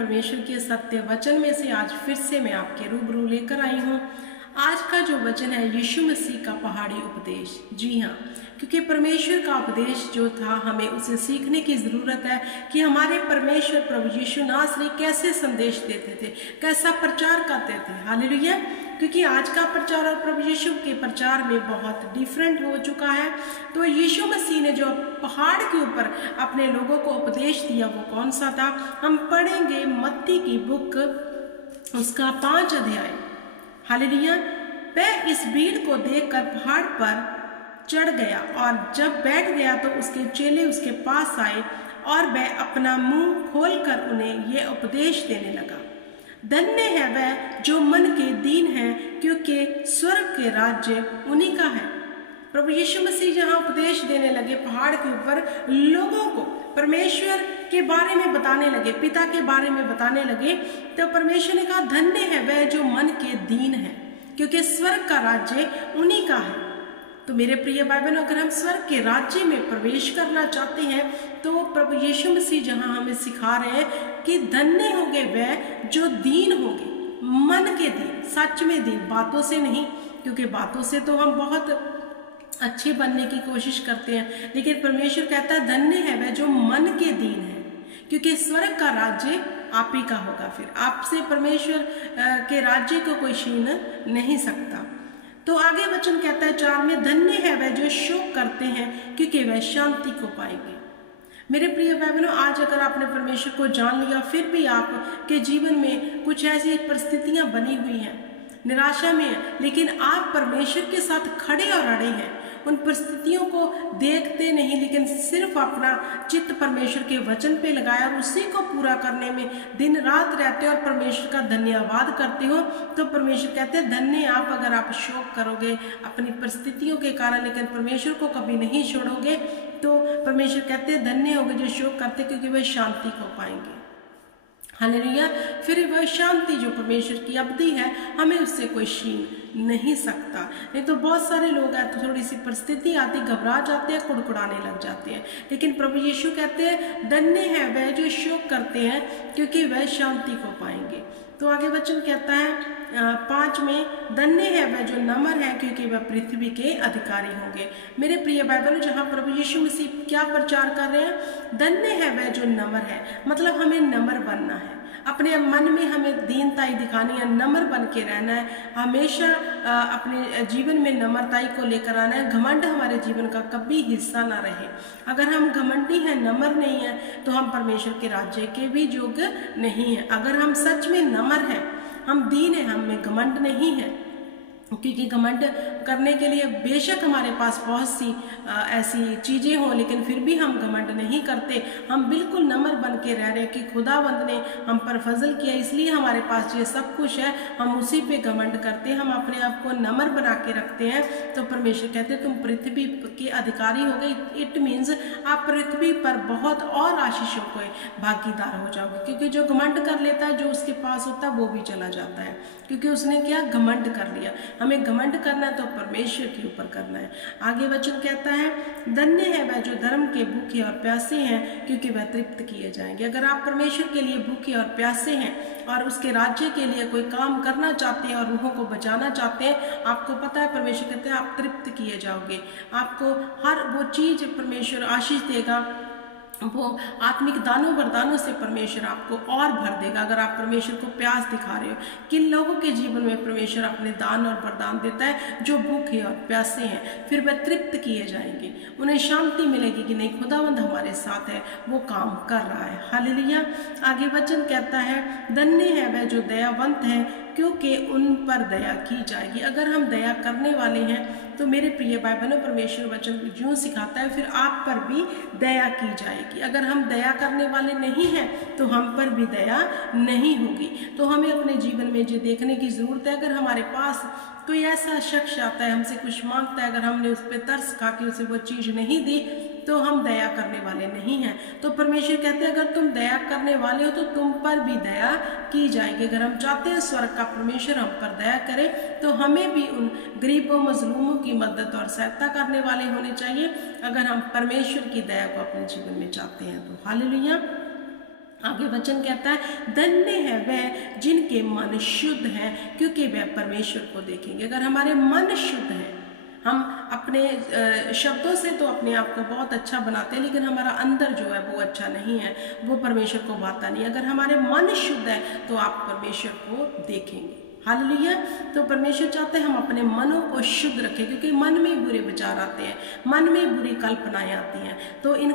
परमेश्वर के सत्य वचन में से आज फिर से मैं आपके रूबरू लेकर आई हूँ। आज का जो वचन है यीशु मसीह का पहाड़ी उपदेश। जी हाँ, क्योंकि परमेश्वर का उपदेश जो था हमें उसे सीखने की ज़रूरत है कि हमारे परमेश्वर प्रभु यीशु नासरी कैसे संदेश देते थे, कैसा प्रचार करते थे। हालेलुया। क्योंकि आज का प्रचार और प्रभु यीशु के प्रचार में बहुत डिफरेंट हो चुका है। तो यीशु मसीह ने जो पहाड़ के ऊपर अपने लोगों को उपदेश दिया वो कौन सा था? हम पढ़ेंगे मत्ती की बुक उसका 5 अध्याय। हालेलुया। वह इस भीड़ को देखकर पहाड़ पर चढ़ गया और जब बैठ गया तो उसके चेले उसके पास आए और वह अपना मुंह खोलकर उन्हें यह उपदेश देने लगा, धन्य है वह जो मन के दीन है, क्योंकि स्वर्ग के राज्य उन्हीं का है। प्रभु यीशु मसीह जहाँ उपदेश देने लगे पहाड़ के ऊपर, लोगों को परमेश्वर के बारे में बताने लगे, पिता के बारे में बताने लगे, तो परमेश्वर ने कहा धन्य है वह जो मन के दीन है, क्योंकि स्वर्ग का राज्य उन्हीं का है। तो मेरे प्रिय भाई बहनों, अगर हम स्वर्ग के राज्य में प्रवेश करना चाहते हैं तो प्रभु यीशु मसीह जहाँ हमें सिखा रहे हैं कि धन्य होंगे वह जो दीन होंगे, मन के दीन, सच में दीन, बातों से नहीं। क्योंकि बातों से तो हम बहुत अच्छे बनने की कोशिश करते हैं, लेकिन परमेश्वर कहता है धन्य है वह जो मन के दीन है, क्योंकि स्वर्ग का राज्य आप ही का होगा। फिर आपसे परमेश्वर के राज्य को कोई छीन नहीं सकता। तो आगे वचन कहता है 4 में, धन्य है वह जो शोक करते हैं, क्योंकि वह शांति को पाएंगे। मेरे प्रिय भाई बहनों, आज अगर आपने परमेश्वर को जान लिया फिर भी आपके जीवन में कुछ ऐसी परिस्थितियां बनी हुई हैं, निराशा में है, लेकिन आप परमेश्वर के साथ खड़े और अड़े हैं, उन परिस्थितियों को देखते नहीं, लेकिन सिर्फ अपना चित्त परमेश्वर के वचन पे लगाया और उसी को पूरा करने में दिन रात रहते हो और परमेश्वर का धन्यवाद करते हो, तो परमेश्वर कहते हैं धन्य आप। अगर आप शोक करोगे अपनी परिस्थितियों के कारण लेकिन परमेश्वर को कभी नहीं छोड़ोगे, तो परमेश्वर कहते हैं धन्य होगे जो शोक करते, क्योंकि वह शांति को पाएंगे। हालेलुया। फिर वह शांति जो परमेश्वर की अवधि है, हमें उससे कोई छीन नहीं सकता। नहीं तो बहुत सारे लोग हैं तो थोड़ी सी परिस्थिति आती घबरा जाते हैं, कुड़कुड़ाने लग जाते हैं, लेकिन प्रभु यीशु कहते हैं धन्य है वह जो शोक करते हैं, क्योंकि वह शांति को पाएंगे। तो आगे वचन कहता है 5 में, धन्य है वह जो नम्र है, क्योंकि वह पृथ्वी के अधिकारी होंगे। मेरे प्रिय बाइबल जहाँ प्रभु यीशु मसीह क्या प्रचार कर रहे हैं, धन्य है वह जो नम्र है, मतलब हमें नम्र बनना है, अपने मन में हमें दीनताई दिखानी है, नम्र बन के रहना है, हमेशा अपने जीवन में नम्रताई को लेकर आना है। घमंड हमारे जीवन का कभी हिस्सा ना रहे। अगर हम घमंडी हैं, नम्र नहीं है, तो हम परमेश्वर के राज्य के भी योग्य नहीं है। अगर हम सच में नम्र हैं, हम दीन हैं, हम में घमंड नहीं है, क्योंकि घमंड करने के लिए बेशक हमारे पास बहुत सी ऐसी चीज़ें हों, लेकिन फिर भी हम घमंड नहीं करते। हम बिल्कुल नम्र बन के रह रहे हैं कि खुदावंद ने हम पर फजल किया, इसलिए हमारे पास ये सब कुछ है, हम उसी पे घमंड करते हैं, हम अपने आप को नम्र बना के रखते हैं। तो परमेश्वर कहते हैं तुम पृथ्वी के अधिकारी हो गए। इट मीन्स आप पृथ्वी पर बहुत और आशीषों को भागीदार हो जाओगे, क्योंकि जो घमंड कर लेता है, जो उसके पास होता है वो भी चला जाता है, क्योंकि उसने क्या घमंड कर लिया। हमें घमंड करना है तो परमेश्वर के ऊपर करना है। आगे वचन कहता है धन्य है वह जो धर्म के भूखे और प्यासे हैं, क्योंकि वह तृप्त किए जाएंगे। अगर आप परमेश्वर के लिए भूखे और प्यासे हैं और उसके राज्य के लिए कोई काम करना चाहते हैं और रूहों को बचाना चाहते हैं, आपको पता है परमेश्वर कहते हैं आप तृप्त किए जाओगे। आपको हर वो चीज परमेश्वर आशीष देगा, वो आत्मिक दानों वरदानों से परमेश्वर आपको और भर देगा। अगर आप परमेश्वर को प्यास दिखा रहे हो, किन लोगों के जीवन में परमेश्वर अपने दान और वरदान देता है, जो भूखे और प्यासे हैं, फिर वह तृप्त किए जाएंगे, उन्हें शांति मिलेगी कि नहीं खुदावंद हमारे साथ है, वो काम कर रहा है। हालेलुया। आगे वचन कहता है धन्य है वह जो दयावंत है, क्योंकि उन पर दया की जाएगी। अगर हम दया करने वाले हैं तो मेरे प्रिय भाई बहनों, परमेश्वर वचन यूँ सिखाता है फिर आप पर भी दया की जाएगी। अगर हम दया करने वाले नहीं हैं तो हम पर भी दया नहीं होगी। तो हमें अपने जीवन में ये देखने की ज़रूरत है, अगर हमारे पास कोई ऐसा शख्स आता है, हमसे कुछ मांगता है, अगर हमने उस पर तरस खा के उसे वो चीज़ नहीं दी तो हम दया करने वाले नहीं हैं। तो परमेश्वर कहते हैं अगर तुम दया करने वाले हो तो तुम पर भी दया की जाएगी। अगर हम चाहते हैं स्वर्ग का परमेश्वर हम पर दया करे, तो हमें भी उन गरीबों मजलूमों की मदद और सहायता करने वाले होने चाहिए, अगर हम परमेश्वर की दया को अपने जीवन में चाहते हैं तो। हालेलुया। आगे वचन कहता है धन्य है वह जिनके मन शुद्ध हैं क्योंकि वह परमेश्वर को देखेंगे। अगर हमारे मन शुद्ध हैं, हम अपने शब्दों से तो अपने आप को बहुत अच्छा बनाते हैं, लेकिन हमारा अंदर जो है वो अच्छा नहीं है, वो परमेश्वर को भाता नहीं। अगर हमारे मन शुद्ध है तो आप परमेश्वर को देखेंगे। हालेलुया। तो परमेश्वर चाहते हैं हम अपने मनों को शुद्ध रखें, क्योंकि मन में बुरे विचार आते हैं, मन में बुरी कल्पनाएं आती हैं। तो इन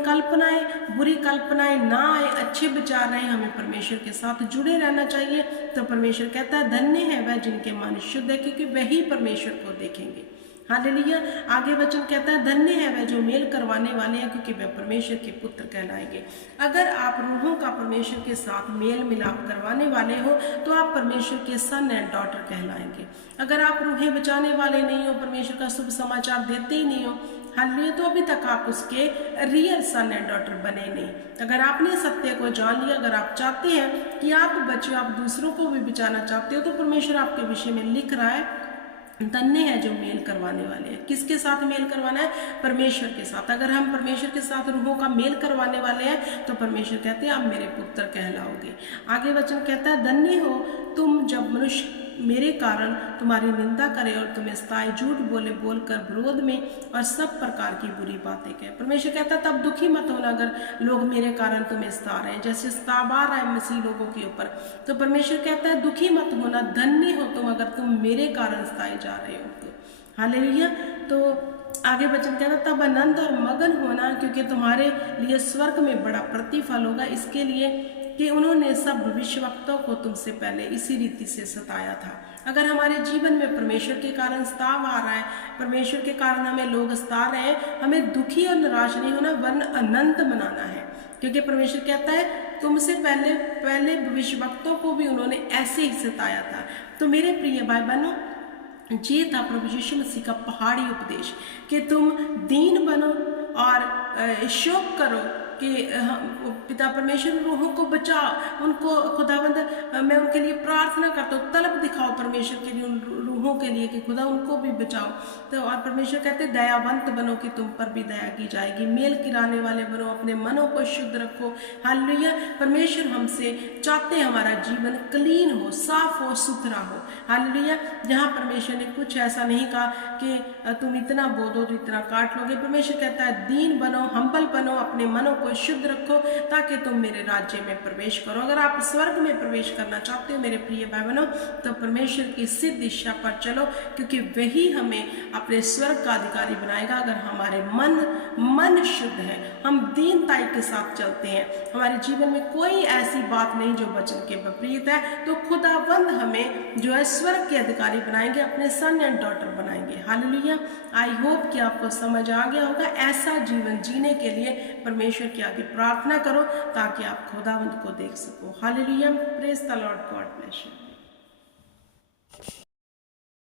बुरी कल्पनाएं ना आए, अच्छे विचार रहे, हमें परमेश्वर के साथ जुड़े रहना चाहिए। तो परमेश्वर कहता है धन्य है वह जिनके मन शुद्ध है क्योंकि वही परमेश्वर को देखेंगे। हालेलुया। आगे वचन कहता है धन्य है वह जो मेल करवाने वाले हैं क्योंकि वह परमेश्वर के पुत्र कहलाएंगे। अगर आप रूहों का परमेश्वर के साथ मेल मिलाप करवाने वाले हो तो आप परमेश्वर के सन एंड डॉटर कहलाएंगे। अगर आप रूहें बचाने वाले नहीं हो, परमेश्वर का शुभ समाचार देते ही नहीं हो, हालेलुया, तो अभी तक आप उसके रियल सन एंड डॉटर बने नहीं। अगर आपने सत्य को जान लिया, अगर आप चाहते हैं कि आप बच्चे, आप दूसरों को भी बचाना चाहते हो, तो परमेश्वर आपके विषय में लिख रहा है धन्य है जो मेल करवाने वाले हैं। किसके साथ मेल करवाना है? परमेश्वर के साथ। अगर हम परमेश्वर के साथ रूहों का मेल करवाने वाले हैं तो परमेश्वर कहते हैं आप मेरे पुत्र कहलाओगे। आगे वचन कहता है धन्य हो तुम जब मनुष्य मेरे कारण तुम्हारी निंदा करे और तुम्हें सताए, झूठ बोलकर विरोध में और सब प्रकार की बुरी बातें कहे। परमेश्वर कहता है तब दुखी मत होना अगर लोग मेरे कारण तुम्हें सता रहे हैं, जैसे सतावा रहा है मसीह लोगों के ऊपर। तो परमेश्वर कहता है दुखी मत होना, धन्य हो तुम अगर तुम मेरे कारण सताए जा रहे हो तो। हालेलुया। तो आगे वचन कहता तब आनंद और मगन होना क्योंकि तुम्हारे लिए स्वर्ग में बड़ा प्रतिफल होगा, इसके लिए कि उन्होंने सब भविष्यवक्ताओं को तुमसे पहले इसी रीति से सताया था। अगर हमारे जीवन में परमेश्वर के कारण सताव आ रहा है, परमेश्वर के कारण हमें लोग सता रहे हैं, हमें दुखी और निराश नहीं होना वरन आनंद मनाना है, क्योंकि परमेश्वर कहता है तुमसे पहले भविष्यवक्ताओं को भी उन्होंने ऐसे ही सताया था। तो मेरे प्रिय भाई बहनों, ये था प्रभु यीशु मसीह का पहाड़ी उपदेश कि तुम दीन बनो और शोक करो कि पिता परमेश्वर रूहों को बचाओ, उनको खुदावंद मैं उनके लिए प्रार्थना करता हूँ, तलब दिखाओ परमेश्वर के लिए, उन रूहों के लिए कि खुदा उनको भी बचाओ। तो और परमेश्वर कहते दयावंत बनो कि तुम पर भी दया की जाएगी, मेल किराने वाले बनो, अपने मनों को शुद्ध रखो। हालेलुया। परमेश्वर हमसे चाहते हैं हमारा जीवन क्लीन हो, साफ हो, सुथरा हो। हालेलुया। जहाँ परमेश्वर ने कुछ ऐसा नहीं कहा कि तुम इतना बोलो तो इतना काट लोगे। परमेश्वर कहता है दीन बनो, हम्बल बनो, अपने मनों को शुद्ध रखो ताकि तुम मेरे राज्य में प्रवेश करो। अगर आप स्वर्ग में प्रवेश करना चाहते हो मेरे प्रिय भाई बहनों, तो परमेश्वर की सिद्ध दिशा पर चलो, क्योंकि वही हमें अपने स्वर्ग का अधिकारी बनाएगा। अगर हमारे मन शुद्ध है, हम दीनताई के साथ चलते हैं, हमारे जीवन में कोई ऐसी बात नहीं जो वचन के विपरीत है, तो खुदावंद हमें जो है स्वर्ग के अधिकारी बनाएंगे, अपने सन एंड डॉटर बनाएंगे। हालेलुया। आई होप कि आपको समझ आ गया होगा। ऐसा जीवन जीने के लिए परमेश्वर की आगे प्रार्थना करो ताकि आप खुदावंद को देख सको। Hallelujah. Praise the Lord. God bless you.